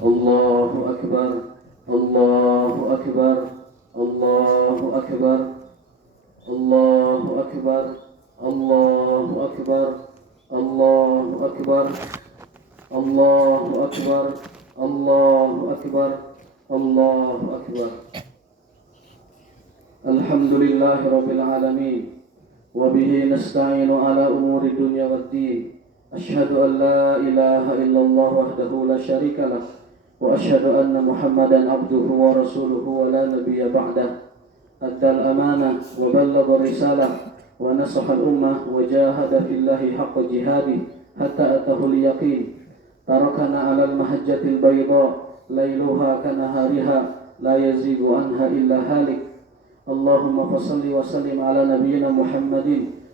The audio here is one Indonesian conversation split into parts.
الله أكبر الله أكبر الله أكبر الله أكبر الله أكبر الله أكبر الله أكبر الله أكبر الله أكبر. الحمد لله رب العالمين وبه نستعين على أمور الدنيا والدين. أشهد أن لا إله إلا الله وحده لا شريك له وأشهد أن محمدا عبده ورسوله ولا نبي بعده. أدى الأمانة وبلغ الرسالة ونصح الأمة وجاهد في الله حق جهاده حتى أتاه اليقين. تركنا على المحجة البيضاء ليلها كنهارها لا يزيغ عنها إلا هالك. اللهم فصل وسلم على نبينا محمد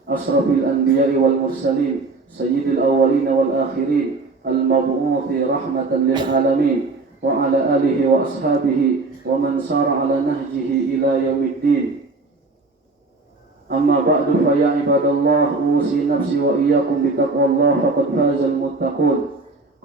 أشرف الأنبياء والمرسلين سيد الأولين والآخرين المبعوث رحمة للعالمين وعلى آله وأصحابه ومن سار على نهجه إلى يوم الدين. أما بعد فيا عباد الله أوصي نفسي وإياكم بتقوى الله فقد فاز المتقون.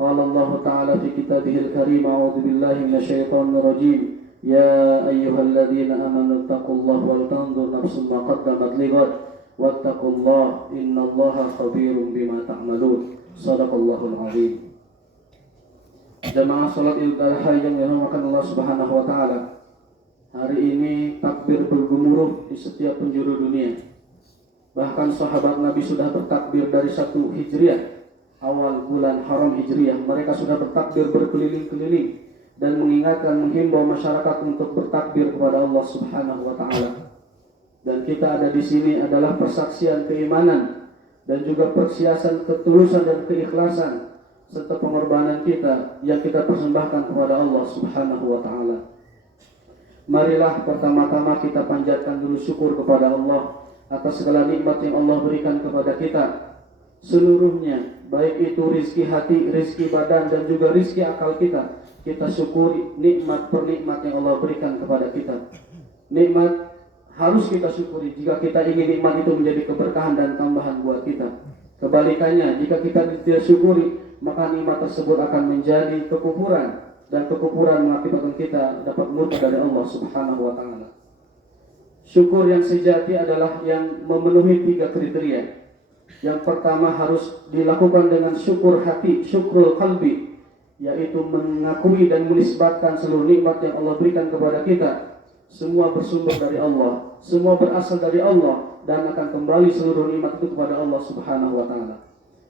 قال الله تعالى في كتابه الكريم أعوذ بالله من الشيطان الرجيم يا أيها الذين آمنوا اتقوا الله ولتنظر نفس ما قدمت لغد واتقوا الله إن الله خبير بما تعملون. Sadaqallahul azim. Jamaah salat Idul Adha yang dirahmati Allah Subhanahu wa taala. Hari ini takbir bergemuruh di setiap penjuru dunia. Bahkan sahabat Nabi sudah bertakbir dari 1 Hijriah, awal bulan Haram Hijriah. Mereka sudah bertakbir berkeliling-keliling dan mengingatkan, menghimbau masyarakat untuk bertakbir kepada Allah Subhanahu wa taala. Dan kita ada di sini adalah persaksian keimanan dan juga persiasan ketulusan dan keikhlasan serta pengorbanan kita yang kita persembahkan kepada Allah Subhanahu wa taala. Marilah pertama-tama kita panjatkan dulu syukur kepada Allah atas segala nikmat yang Allah berikan kepada kita seluruhnya, baik itu rizki hati, rizki badan dan juga rizki akal kita. Kita syukuri nikmat per nikmat yang Allah berikan kepada kita. Nikmat harus kita syukuri jika kita ingin nikmat itu menjadi keberkahan dan tambahan buat kita. Kebalikannya, jika kita tidak syukuri, maka nikmat tersebut akan menjadi kekufuran, dan kekufuran mengakibatkan kita dapat murka dari Allah Subhanahu wa taala. Syukur yang sejati adalah yang memenuhi 3 kriteria. Yang pertama harus dilakukan dengan syukur hati, syukrul qalbi, yaitu mengakui dan menisbatkan seluruh nikmat yang Allah berikan kepada kita. Semua bersumber dari Allah, semua berasal dari Allah, dan akan kembali seluruh nikmat itu kepada Allah Subhanahu wa taala.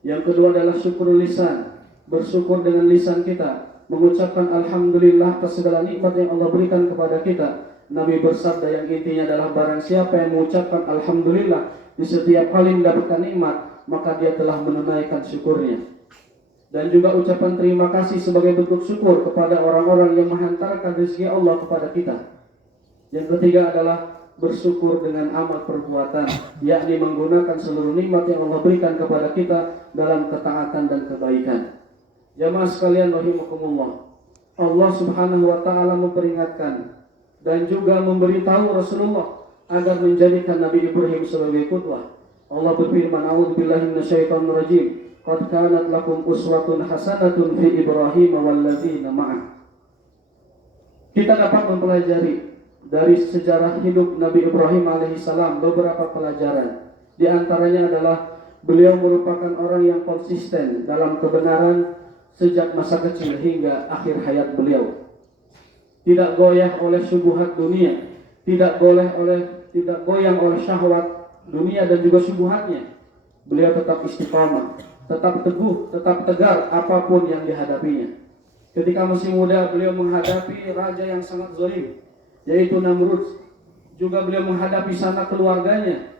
Yang kedua adalah syukur lisan, bersyukur dengan lisan kita, mengucapkan alhamdulillah atas segala nikmat yang Allah berikan kepada kita. Nabi bersabda yang intinya adalah barang siapa yang mengucapkan alhamdulillah di setiap kali mendapatkan nikmat, maka dia telah menunaikan syukurnya. Dan juga ucapan terima kasih sebagai bentuk syukur kepada orang-orang yang menghantarkan rezeki Allah kepada kita. Yang ketiga adalah bersyukur dengan amal perbuatan, yakni menggunakan seluruh nikmat yang Allah berikan kepada kita dalam ketaatan dan kebaikan. Jamaah sekalian rahimakumullah, Allah Subhanahu wa taala memperingatkan dan juga memberitahu Rasulullah agar menjadikan Nabi Ibrahim sebagai qudwah. Allah berfirman, a'udzubillahi minasyaitonir rajim. Qad kanat lakum uswatun hasanatun fi Ibrahim walladzina ma'ah. Kita dapat mempelajari dari sejarah hidup Nabi Ibrahim alaihissalam beberapa pelajaran. Di antaranya adalah beliau merupakan orang yang konsisten dalam kebenaran sejak masa kecil hingga akhir hayat beliau. Tidak goyah oleh syubhat dunia, tidak goyang oleh syahwat dunia dan juga syubhatnya. Beliau tetap istiqamah, tetap teguh, tetap tegar apapun yang dihadapinya. Ketika masih muda beliau menghadapi raja yang sangat zalim, yaitu Namrud. Juga beliau menghadapi sanak keluarganya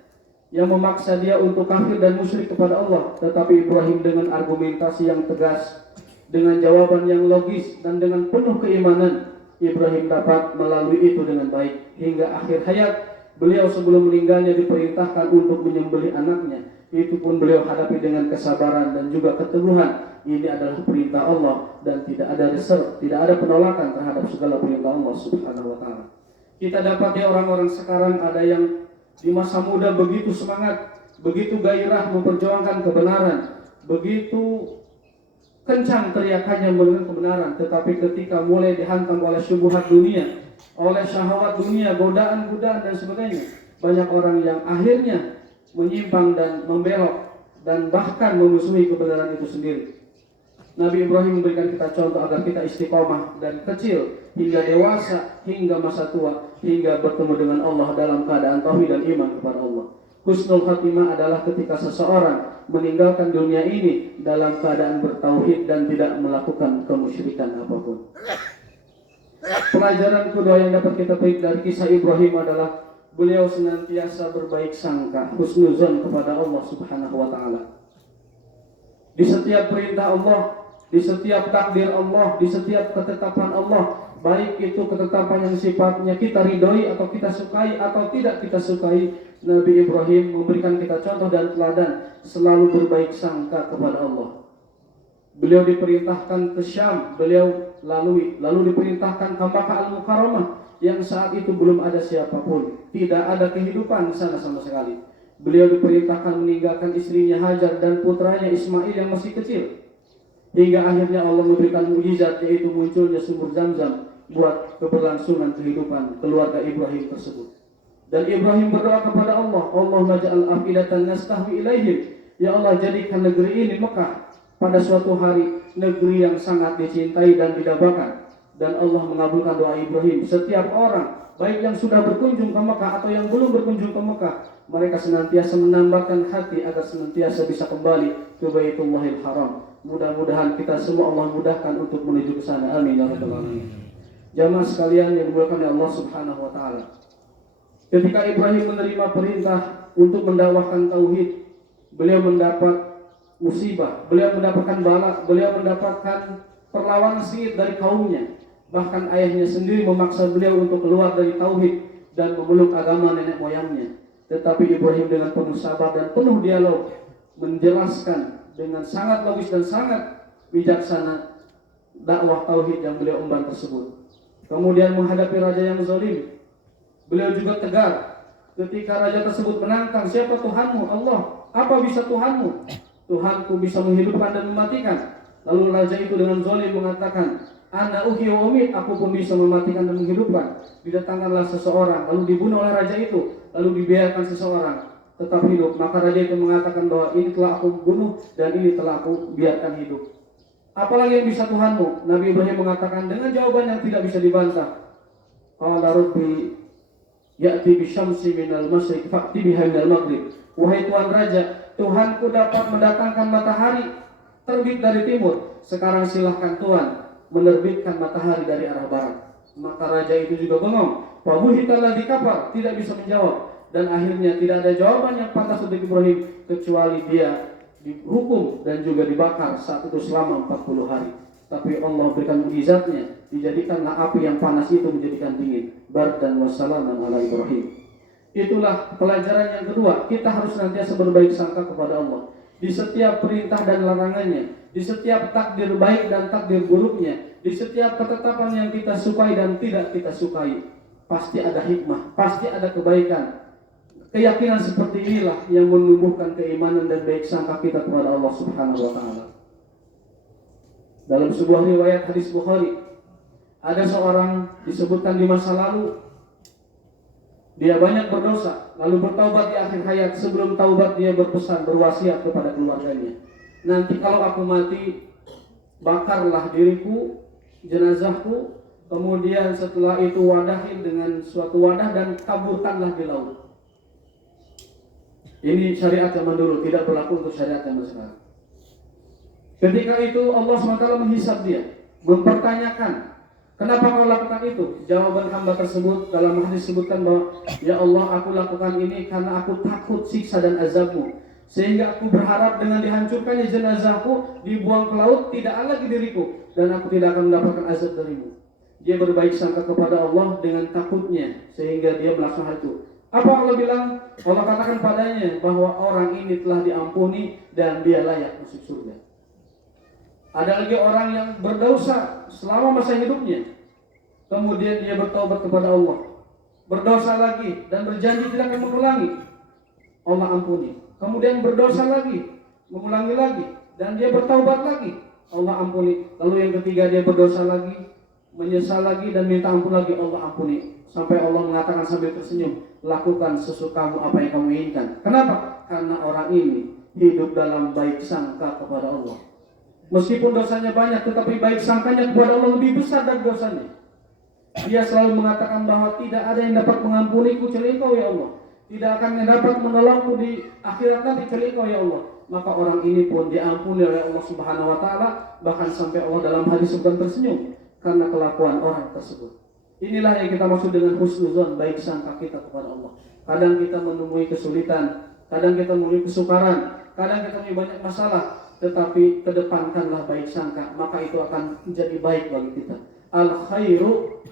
yang memaksa dia untuk kafir dan musyrik kepada Allah. Tetapi Ibrahim dengan argumentasi yang tegas, dengan jawaban yang logis dan dengan penuh keimanan, Ibrahim dapat melalui itu dengan baik. Hingga akhir hayat beliau sebelum meninggalnya diperintahkan untuk menyembelih anaknya. Itu pun beliau hadapi dengan kesabaran dan juga keteguhan. Ini adalah perintah Allah dan tidak ada reserve, tidak ada penolakan terhadap segala perintah Allah Subhanahu wa taala. Kita dapati orang-orang sekarang ada yang di masa muda begitu semangat, begitu gairah memperjuangkan kebenaran, begitu kencang teriakannya mendengar kebenaran, tetapi ketika mulai dihantam oleh syubhat dunia, oleh syahwat dunia, godaan-godaan dan sebagainya, banyak orang yang akhirnya menyimpang dan membelok dan bahkan memusuhi kebenaran itu sendiri. Nabi Ibrahim memberikan kita contoh agar kita istiqomah dari kecil hingga dewasa, hingga masa tua, hingga bertemu dengan Allah dalam keadaan tauhid dan iman kepada Allah. Husnul khatimah adalah ketika seseorang meninggalkan dunia ini dalam keadaan bertauhid dan tidak melakukan kemusyrikan apapun. Pelajaran kedua yang dapat kita petik dari kisah Ibrahim adalah beliau senantiasa berbaik sangka, husnuzon kepada Allah Subhanahu wa taala. Di setiap perintah Allah, di setiap takdir Allah, di setiap ketetapan Allah, baik itu ketetapan yang sifatnya kita ridhoi atau kita sukai atau tidak kita sukai, Nabi Ibrahim memberikan kita contoh dan teladan selalu berbaik sangka kepada Allah. Beliau diperintahkan ke Syam, beliau lalu diperintahkan ke Makkah Al-Mukarramah yang saat itu belum ada siapapun, tidak ada kehidupan di sana sama sekali. Beliau diperintahkan meninggalkan istrinya Hajar dan putranya Ismail yang masih kecil. Hingga akhirnya Allah memberikan mukjizat, yaitu munculnya sumur Zam-Zam buat keberlangsungan kehidupan keluarga Ibrahim tersebut. Dan Ibrahim berdoa kepada Allah, Allahumma ja'al afidatan nastahwi ilaihim. Ya Allah, jadikan negeri ini Mekah pada suatu hari negeri yang sangat dicintai dan didambakan. Dan Allah mengabulkan doa Ibrahim. Setiap orang, baik yang sudah berkunjung ke Mekah atau yang belum berkunjung ke Mekah, mereka senantiasa menambahkan hati agar senantiasa bisa kembali ke Baitullahil Haram. Mudah-mudahan kita semua Allah mudahkan untuk menuju ke sana. Amin ya rabbal alamin. Jamaah sekalian yang dimuliakan oleh Allah Subhanahu wa taala. Ketika Ibrahim menerima perintah untuk mendakwahkan tauhid, beliau mendapat musibah, beliau mendapatkan bala, beliau mendapatkan perlawanan sengit dari kaumnya. Bahkan ayahnya sendiri memaksa beliau untuk keluar dari tauhid dan memeluk agama nenek moyangnya. Tetapi Ibrahim dengan penuh sabar dan penuh dialog menjelaskan dengan sangat logis dan sangat bijaksana dakwah tauhid yang beliau emban tersebut. Kemudian menghadapi raja yang zalim, beliau juga tegar. Ketika raja tersebut menantang, siapa Tuhanmu? Allah. Apa bisa Tuhanmu? Tuhanku bisa menghidupkan dan mematikan. Lalu raja itu dengan zalim mengatakan, Ana uhyi wa umit, aku pun bisa mematikan dan menghidupkan. Didatangkanlah seseorang, lalu dibunuh oleh raja itu, lalu dibiarkan seseorang tetap hidup. Maka raja itu mengatakan bahwa ini telah aku bunuh dan ini telah aku biarkan hidup. Apalagi yang bisa Tuhanmu? Nabi Ibrahim mengatakan dengan jawaban yang tidak bisa dibantah. Qala rabbi ya'ti bisyamsi minal masyriq fa'ti biha minal maghrib. Wahai Tuhan Raja, Tuhanku dapat mendatangkan matahari terbit dari timur. Sekarang silahkan Tuhan menerbitkan matahari dari arah barat. Maka raja itu juga bengong. Fabuhitalah di kapal, tidak bisa menjawab. Dan akhirnya tidak ada jawaban yang pantas untuk Ibrahim kecuali dia dihukum dan juga dibakar saat itu selama 40 hari. Tapi Allah berikan mukjizatnya, dijadikanlah api yang panas itu menjadikan dingin. Bardan wassalaman ala Ibrahim. Itulah pelajaran yang kedua, kita harus senantiasa berbaik sangka kepada Allah di setiap perintah dan larangannya, di setiap takdir baik dan takdir buruknya, di setiap ketetapan yang kita sukai dan tidak kita sukai. Pasti ada hikmah, pasti ada kebaikan. Keyakinan seperti inilah yang menumbuhkan keimanan dan baik sangka kita kepada Allah Subhanahu wa taala. Dalam sebuah riwayat hadis Bukhari, ada seorang disebutkan di masa lalu dia banyak berdosa, lalu bertaubat di akhir hayat. Sebelum taubat dia berpesan, berwasiat kepada keluarganya, nanti kalau aku mati, bakarlah diriku, jenazahku, kemudian setelah itu wadahin dengan suatu wadah dan taburkanlah di laut. Ini syariat zaman dulu, tidak berlaku untuk syariat zaman sekarang. Ketika itu Allah SWT menghisab dia, mempertanyakan, kenapa kau lakukan itu? Jawaban hamba tersebut dalam hadis disebutkan bahwa, ya Allah, aku lakukan ini karena aku takut siksa dan azabmu. Sehingga aku berharap dengan dihancurkannya jenazahku, dibuang ke laut, tidak ada lagi diriku, dan aku tidak akan mendapatkan azab darimu. Dia berbaik sangka kepada Allah dengan takutnya, sehingga dia melaksanakan itu. Apa Allah bilang? Allah katakan padanya bahwa orang ini telah diampuni dan dia layak masuk surga. Ada lagi orang yang berdosa selama masa hidupnya, kemudian dia bertaubat kepada Allah, berdosa lagi dan berjanji tidak akan mengulangi, Allah ampuni. Kemudian berdosa lagi, mengulangi lagi, dan dia bertaubat lagi, Allah ampuni. Lalu yang ketiga dia berdosa lagi, menyesal lagi dan minta ampun lagi, Allah ampuni. Sampai Allah mengatakan sambil tersenyum, lakukan sesukamu apa yang kamu inginkan. Kenapa? Karena orang ini hidup dalam baik sangka kepada Allah. Meskipun dosanya banyak, tetapi baik sangkanya kepada Allah lebih besar dari dosanya. Dia selalu mengatakan bahwa tidak ada yang dapat mengampuniku kecuali Engkau ya Allah. Tidak akan yang dapat menolongku di akhirat nanti kecuali Engkau ya Allah. Maka orang ini pun diampuni oleh Allah Subhanahu wa taala, bahkan sampai Allah dalam hadis bukan tersenyum karena kelakuan orang tersebut. Inilah yang kita maksud dengan husnuzon, baik sangka kita kepada Allah. Kadang kita menemui kesulitan, kadang kita menemui kesukaran, kadang kita menemui banyak masalah, tetapi kedepankanlah baik sangka, maka itu akan menjadi baik bagi kita. Al khairu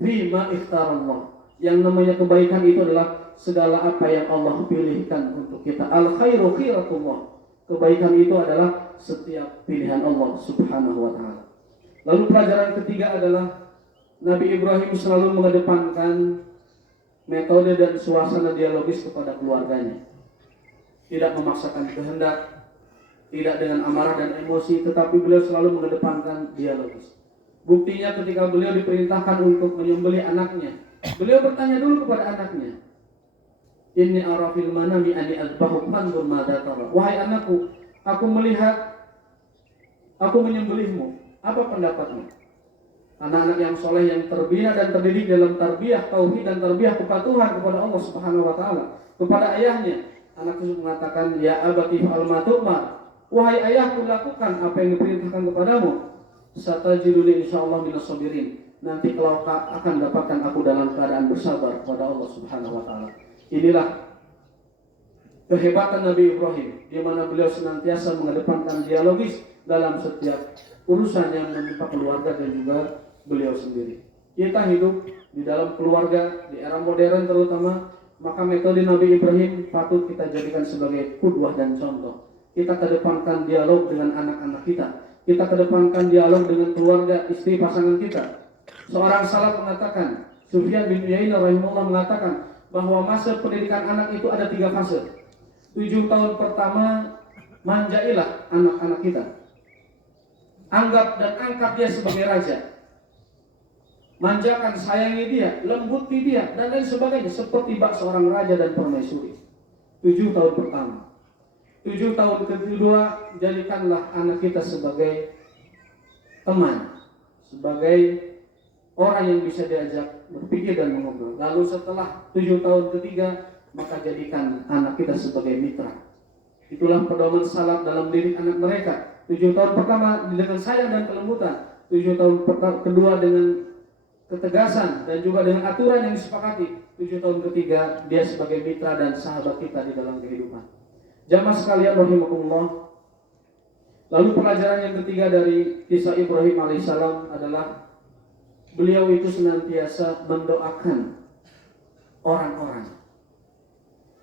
bima ikhtarallah. Yang namanya kebaikan itu adalah segala apa yang Allah pilihkan untuk kita. Al khairu khiratullah. Kebaikan itu adalah setiap pilihan Allah Subhanahu wa taala. Lalu pelajaran ketiga adalah Nabi Ibrahim selalu mengedepankan metode dan suasana dialogis kepada keluarganya. Tidak memaksakan kehendak, tidak dengan amarah dan emosi, tetapi beliau selalu mengedepankan dialogis. Buktinya ketika beliau diperintahkan untuk menyembelih anaknya, beliau bertanya dulu kepada anaknya, Inni ara fil manami ani azbahuk fanzur madza tara. Wahai anakku, aku melihat aku menyembelihmu. Apa pendapatmu? Anak-anak yang soleh yang terbina dan terdidik dalam tarbiyah tauhid dan tarbiyah kepatuhan kepada Allah Subhanahu wa taala, kepada ayahnya, anak tersebut mengatakan, ya abati fa'al ma tu'mar. Wahai ayahku, lakukan apa yang diperintahkan kepadamu. Satajiduni insyaallah minas sabirin. Nanti kau akan dapatkan aku dalam keadaan bersabar kepada Allah Subhanahu wa taala. Inilah kehebatan Nabi Ibrahim, di mana beliau senantiasa mengedepankan dialogis dalam setiap urusan yang menimpa keluarga dan juga beliau sendiri. Kita hidup di dalam keluarga di era modern terutama, maka metode Nabi Ibrahim patut kita jadikan sebagai qudwah dan contoh. Kita kedepankan dialog dengan anak-anak kita. Kita kedepankan dialog dengan keluarga, istri, pasangan kita. Seorang salaf mengatakan, Sufyan bin Uyainah rahimahullah mengatakan bahwa masa pendidikan anak itu ada 3 fase. 7 tahun pertama, manjailah anak-anak kita. Anggap dan angkat dia sebagai raja. Manjakan, sayangi dia, lembuti dia, dan lain sebagainya. Seperti bak seorang raja dan permaisuri. 7 tahun pertama. 7 tahun kedua, jadikanlah anak kita sebagai teman, sebagai orang yang bisa diajak berpikir dan mengobrol. Lalu setelah 7 tahun ketiga, maka jadikan anak kita sebagai mitra. Itulah pedoman salaf dalam didik anak mereka. 7 tahun pertama dengan sayang dan kelembutan. 7 tahun kedua dengan ketegasan dan juga dengan aturan yang disepakati. 7 tahun ketiga dia sebagai mitra dan sahabat kita di dalam kehidupan. Jamaah sekalian rahimakumullah. Lalu pelajaran yang ketiga dari kisah Ibrahim alaihissalam adalah beliau itu senantiasa mendoakan orang-orang.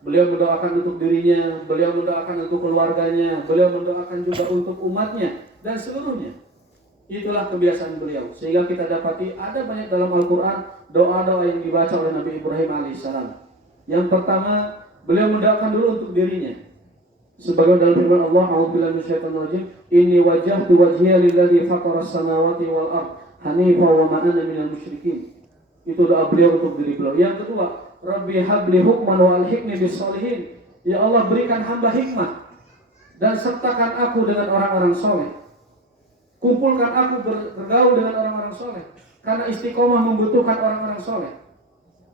Beliau mendoakan untuk dirinya, beliau mendoakan untuk keluarganya, beliau mendoakan juga untuk umatnya dan seluruhnya. Itulah kebiasaan beliau. Sehingga kita dapati ada banyak dalam Al-Quran doa-doa yang dibaca oleh Nabi Ibrahim alaihissalam. Yang pertama, beliau mendoakan dulu untuk dirinya. Sebagaimana dalam firman Allah, a'udzubillahi minasyaitonir rajim, inni wajjahtu wajhiya lilladzi fataras samawati wal ardh hanifa wa ma ana minal musyrikin. Itu doa beliau untuk diri beliau. Yang kedua, Rabbi habli hukman wa alhiqni bis sholihin. Ya Allah, berikan hamba hikmah dan sertakan aku dengan orang-orang soleh. Kumpulkan aku bergaul dengan orang-orang soleh. Karena istiqomah membutuhkan orang-orang soleh.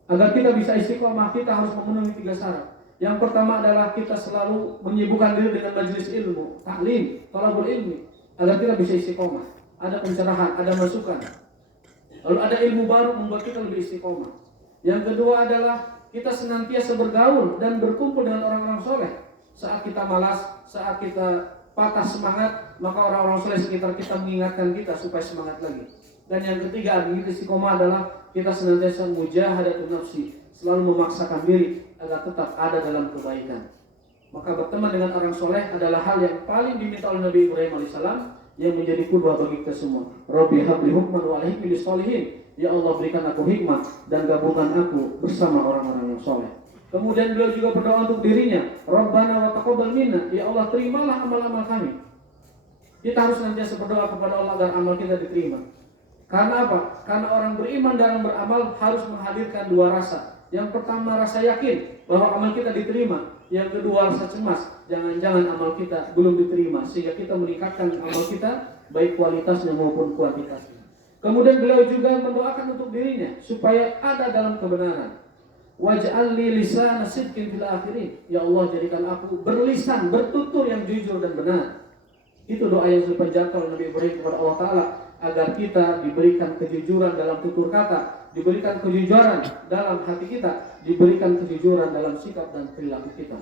Agar kita bisa istiqomah, kita harus memenuhi 3 syarat. Yang pertama adalah kita selalu menyibukkan diri dengan majelis ilmu, taklim, thalabul ilmi, agar kita bisa istiqomah. Ada pencerahan, ada masukan. Lalu ada ilmu baru membuat kita lebih istiqomah. Yang kedua adalah kita senantiasa bergaul dan berkumpul dengan orang-orang soleh. Saat kita malas, saat kita patah semangat, maka orang-orang soleh sekitar kita mengingatkan kita supaya semangat lagi. Dan yang ketiga, istiqomah adalah kita senantiasa mujahadatun nafsi, selalu memaksakan diri agar tetap ada dalam kebaikan. Maka berteman dengan orang soleh adalah hal yang paling diminta oleh Nabi Ibrahim alaihissalam, yang menjadi qudwah bagi kita semua. Rabbi habli hukman wa alhiqni bis sholihin. Ya Allah, berikan aku hikmah dan gabungkan aku bersama orang-orang yang soleh. Kemudian beliau juga berdoa untuk dirinya, Rabbana wa taqabbal minna. Ya Allah, terimalah amal-amal kami. Kita harus senantiasa berdoa kepada Allah agar amal kita diterima. Karena apa? Karena orang beriman dalam beramal harus menghadirkan dua rasa. Yang pertama rasa yakin bahwa amal kita diterima. Yang kedua rasa cemas, jangan-jangan amal kita belum diterima, sehingga kita meningkatkan amal kita baik kualitasnya maupun kuantitasnya. Kemudian beliau juga mendoakan untuk dirinya supaya ada dalam kebenaran. Waj'al li lisana sidqin fil akhirin. Ya Allah, jadikan aku berlisan, bertutur yang jujur dan benar. Itu doa yang dipanjatkan oleh Nabi Ibrahim kepada Allah Ta'ala, agar kita diberikan kejujuran dalam tutur kata, diberikan kejujuran dalam hati kita, diberikan kejujuran dalam sikap dan perilaku kita.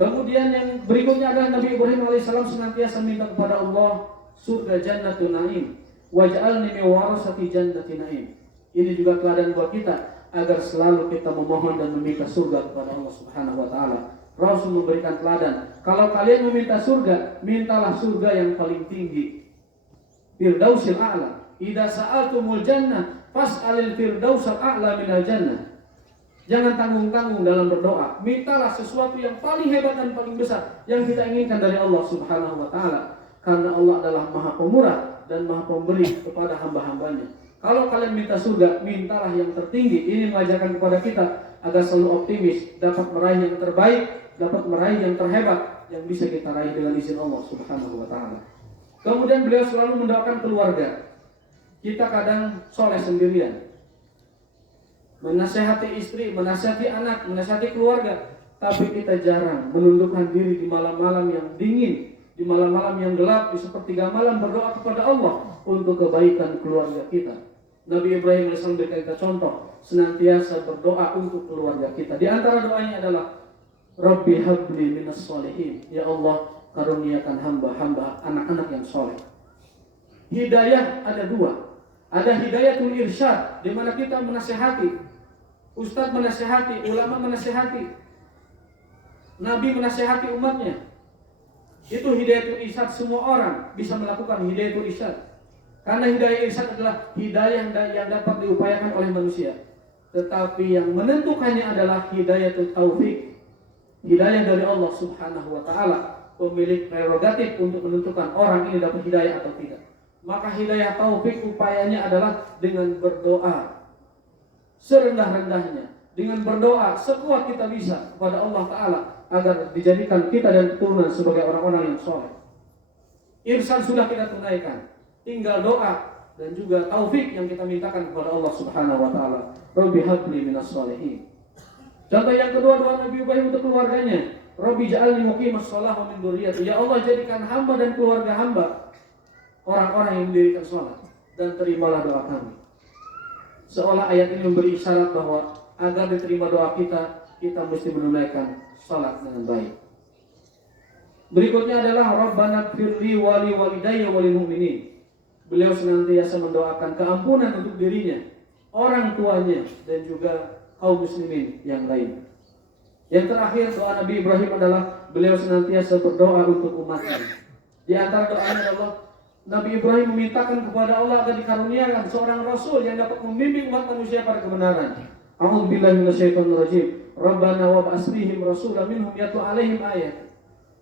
Kemudian yang berikutnya adalah Nabi Ibrahim alaihissalam senantiasa minta kepada Allah surga jannatun na'im, waj'alni min warasati jannatin na'im. Ini juga keadaan buat kita agar selalu kita memohon dan meminta surga kepada Allah Subhanahu wa taala. Rasul memberikan teladan, kalau kalian meminta surga, mintalah surga yang paling tinggi, Firdausil a'la. Idza sa'altumul jannah fas'alil firdausil a'la minal jannah. Jangan tanggung-tanggung dalam berdoa. Mintalah sesuatu yang paling hebat dan paling besar yang kita inginkan dari Allah Subhanahu wa taala. Karena Allah adalah Maha Pemurah dan Maha Pemberi kepada hamba-hambanya. Kalau kalian minta surga, mintalah yang tertinggi. Ini mengajarkan kepada kita agar selalu optimis, dapat meraih yang terbaik, dapat meraih yang terhebat yang bisa kita raih dengan izin Allah Subhanahu wa taala. Kemudian beliau selalu mendoakan keluarga. Kita kadang soleh sendirian, menasihati istri, menasihati anak, menasihati keluarga, tapi kita jarang menundukkan diri di malam-malam yang dingin, di malam-malam yang gelap, di sepertiga malam berdoa kepada Allah untuk kebaikan keluarga kita. Nabi Ibrahim AS memberikan kita contoh, senantiasa berdoa untuk keluarga kita. Di antara doanya adalah Rabbi habli minas sholihin. Ya Allah, karuniakan hamba-hamba anak-anak yang soleh. Hidayah ada dua. Ada hidayatul irsyad, di mana kita menasihati, ustadz menasihati, ulama menasihati, Nabi menasihati umatnya. Itu hidayatul irsyad, semua orang bisa melakukan hidayatul irsyad. Karena hidayah irsyad adalah hidayah yang dapat diupayakan oleh manusia. Tetapi yang menentukannya adalah hidayatul taufik, hidayah dari Allah Subhanahu wa taala, pemilik prerogatif untuk menentukan orang ini dapat hidayah atau tidak. Maka hidayah taufik upayanya adalah dengan berdoa serendah-rendahnya, dengan berdoa sekuat kita bisa kepada Allah Ta'ala agar dijadikan kita dan keturunan sebagai orang-orang yang soleh. Irsyad sudah kita tunaikan, tinggal doa dan juga taufik yang kita mintakan kepada Allah Subhanahu wa taala. Rabbi habli minas sholihin. Contoh yang kedua, doa Nabi Ibrahim untuk keluarganya. Rabbi ja'alni muqimas shalah wa min dzurriyyati. Ya Allah, jadikan hamba dan keluarga hamba orang-orang yang mendirikan salat, dan terimalah doa kami. Seolah ayat ini memberi isyarat bahwa agar diterima doa kita, kita mesti menunaikan salat dengan baik. Berikutnya adalah Rabbana firli wali walidayya walil mu'minin. Beliau senantiasa mendoakan keampunan untuk dirinya, orang tuanya, dan juga kaum muslimin yang lain. Yang terakhir, doa Nabi Ibrahim adalah beliau senantiasa berdoa untuk umatnya. Di antara doanya adalah Nabi Ibrahim memintakan kepada Allah agar dikaruniakan seorang rasul yang dapat membimbing umat manusia pada kebenaran. A'udzubillahi minasyaitonirrajim. Rabbana wab'ats fihim rasulan minhum yatlu 'alaihim ayat.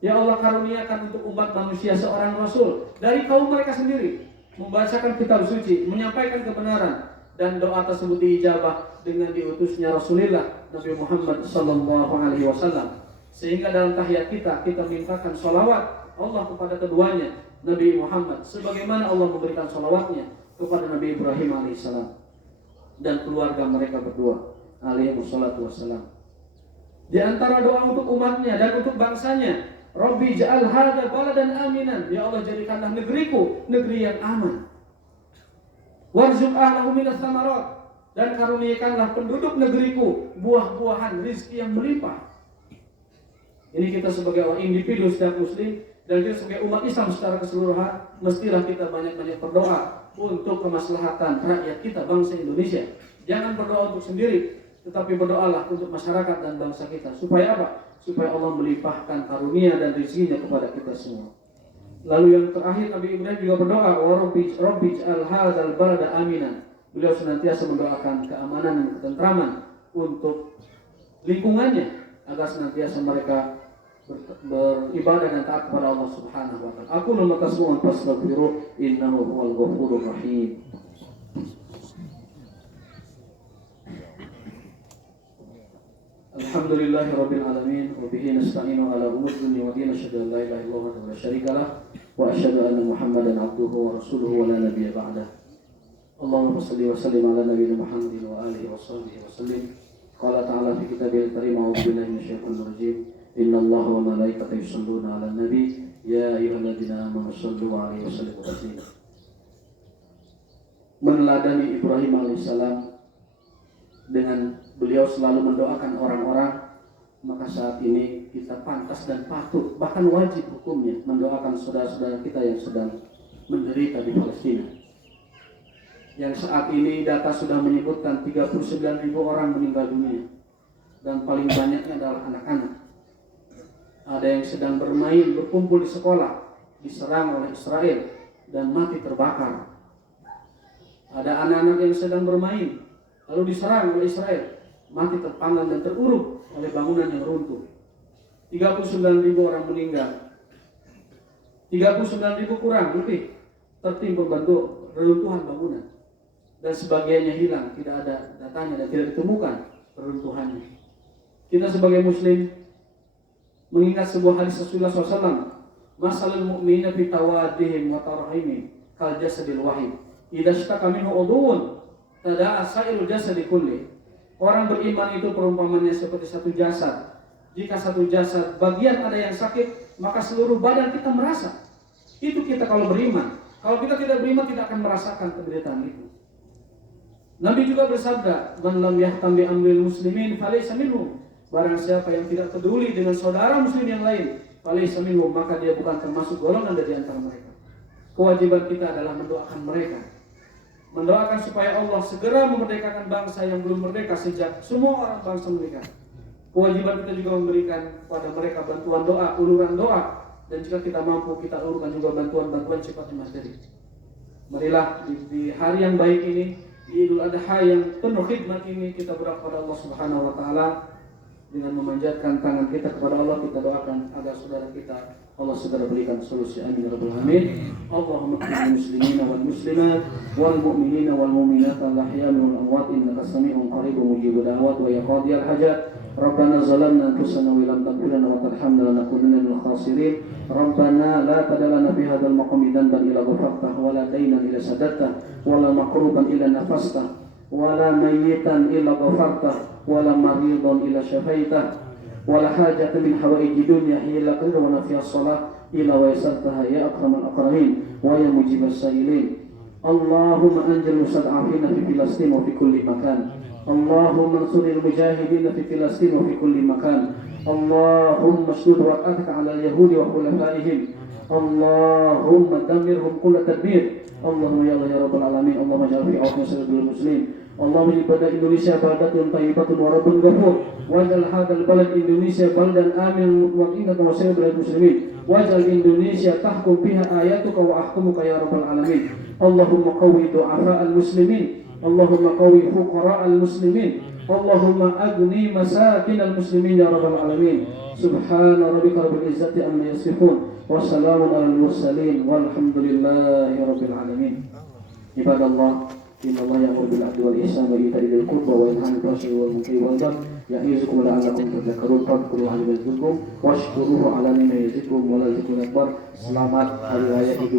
Ya Allah, karuniakan untuk umat manusia seorang rasul dari kaum mereka sendiri, membacakan kitab suci, menyampaikan kebenaran, dan doa tersebut diijabah dengan diutusnya Rasulullah Nabi Muhammad sallallahu alaihi wasallam. Sehingga dalam tahiyat kita mintakan sholawat Allah kepada keduanya, Nabi Muhammad, sebagaimana Allah memberikan sholawatnya kepada Nabi Ibrahim alaihissalam dan keluarga mereka berdua alaihi wassalatu wassalam. Di antara doa untuk umatnya dan untuk bangsanya, Rabbi ja'al hadza baladan aminan. Ya Allah, jadikanlah negeriku negeri yang aman. Warzuq ahlahu minas tsamarat, dan karuniakanlah penduduk negeriku buah-buahan rizki yang melimpah. Ini kita sebagai orang individu setiap muslim dan kita sebagai umat Islam secara keseluruhan, mestilah kita banyak-banyak berdoa untuk kemaslahatan rakyat kita, bangsa Indonesia. Jangan berdoa untuk sendiri, tetapi berdoalah untuk masyarakat dan bangsa kita. Supaya apa? Supaya Allah melimpahkan karunia dan rezekinya kepada kita semua. Lalu yang terakhir, Nabi Ibrahim juga berdoa, wa rabbi ij'al hadzal balada aminan. Beliau senantiasa mendoakan keamanan dan ketentraman untuk lingkungannya, agar senantiasa mereka beribadah dan taat kepada Allah Subhanahu wa taala. Aku nama tasbihun fastaghfiruh innahu huwal ghafurur rahim. Alhamdulillahirabbil alamin wa bihi nasta'inu ala umuri dunya wa din asyhadu an la ilaha illallah wa la syarika lah wa asyhadu anna Muhammadan abduhu wa rasuluhu wa la nabiyya ba'dah. Allahumma shalli wa sallim ala nabiyyina Muhammadin wa alihi wa sahbihi wa sallim. Qala ta'ala fi kitabil karim a'udzu billahi minasyaitonir rajim. Innallaha wa malaikatahu yusholluna 'alan nabi ya ayyuhalladzina amanu shallu 'alaihi wa sallimu taslima. Meneladani Ibrahim alaihissalam dengan beliau selalu mendoakan orang-orang, maka saat ini kita pantas dan patut, bahkan wajib hukumnya mendoakan saudara-saudara kita yang sedang menderita di Palestina. Yang saat ini data sudah menyebutkan 39.000 orang meninggal dunia, dan paling banyaknya adalah anak-anak. Ada yang sedang bermain, berkumpul di sekolah, diserang oleh Israel dan mati terbakar. Ada anak-anak yang sedang bermain, lalu diserang oleh Israel, mati terpanggang dan teruruk oleh bangunan yang runtuh. 39.000 orang meninggal, 39.000 kurang lebih tertimbun bentuk reruntuhan bangunan, dan sebagiannya hilang, tidak ada datanya dan tidak ditemukan reruntuhannya. Kita sebagai muslim mengingat sebuah hadis Rasulullah SAW, masalul mu'minina fi tawaddihim wa tarahimim kal jasadil wahid idza ishtaka minhu udhun tada'a sairul jasadi kulli. Orang beriman itu perumpamannya seperti satu jasad. Jika satu jasad bagian ada yang sakit, maka seluruh badan kita merasa. Itu kita kalau beriman. Kalau kita tidak beriman, tidak akan merasakan penderitaan itu. Nabi juga bersabda, "Man lam yahtam bi amril muslimin falaysa minhum." Barang siapa yang tidak peduli dengan saudara muslim yang lain, falaysa minhum, maka dia bukan termasuk golongan dari antara mereka. Kewajiban kita adalah mendoakan mereka. Mendoakan supaya Allah segera memerdekakan bangsa yang belum merdeka sejak semua orang bangsa mereka. Kewajiban kita juga memberikan kepada mereka bantuan doa, uluran doa, dan jika kita mampu kita ulurkan juga bantuan-bantuan sifatnya materi. Marilah di hari yang baik ini, di Idul Adha yang penuh khidmat ini, kita berdoa kepada Allah Subhanahu wa taala dengan memanjatkan tangan kita kepada Allah. Kita doakan agar saudara kita Allah segera berikan solusi, amin ya rabbal alamin. Allahumma qina muslimina wal muslimat wal mu'minina wal mu'minat al-ahya'i wal amwat innaka sami'un qaribun mujibud da'wat wa ya qadiyal hajat. Rabbana zalamna anfusana wa lam taghfir lana wa tarhamna lanakunanna minal khasirin. Rabbana la tad'alna fi hadzal maqami dhanban illa ghafartahu wa la daynan illa saddaqtahu wa la maqruban illa nafastahu wa la mayyitan illa ghafartahu wa la maridan illa syafaitahu wa la hajatan min hawaiji dunya illa qadra wa nafiya shalah illa wa yasartaha ya akramal akramin wa ya mujibas sa'ilin. Allahumma anjil mustad'afina fi Filastin wa fi kulli makan. Allahumma ansuril mujahidin fi Filastin wa fi kulli makan. Allahumma shdud waq'ataka 'ala al-yahudi wa khulafaihim. Allahumma damirhum kulla tadbir. Allahumma ya Allah ya rabbal alamin. Allahumma ja'al fi awqina sayyidil muslim. Allahumma ibadah Indonesia baldatun thayyibatun wa rabbun ghafur. Waj'al hadzal balad Indonesia baldan amin wa innaka wasayyidul muslimin. Waj'al Indonesia tahkum fiha ayatuka wa ahkumuka ya rabbal alamin. Allahumma qawwi du'afa'al muslimin. Allahumma qawwi fuqara'al muslimin. Allahumma agni masakinal muslimin ya rabbal alamin. Subhana rabbika rabbil izzati amma yasifun wa salamun alal mursalin walhamdulillahi rabbil alamin. Ibadallah, inna Allah ya'muru bil 'adli wal ihsani wa ita'i dzil qurba wa yanha 'anil fahsya'i wal munkari wal baghi ya'izukum la'allakum tadhakkarun. Fadhkurullaha yadhkurkum washkuruhu 'ala ni'matihi yazidkum wa la dzikrullahi akbar. Selamat hari raya Idul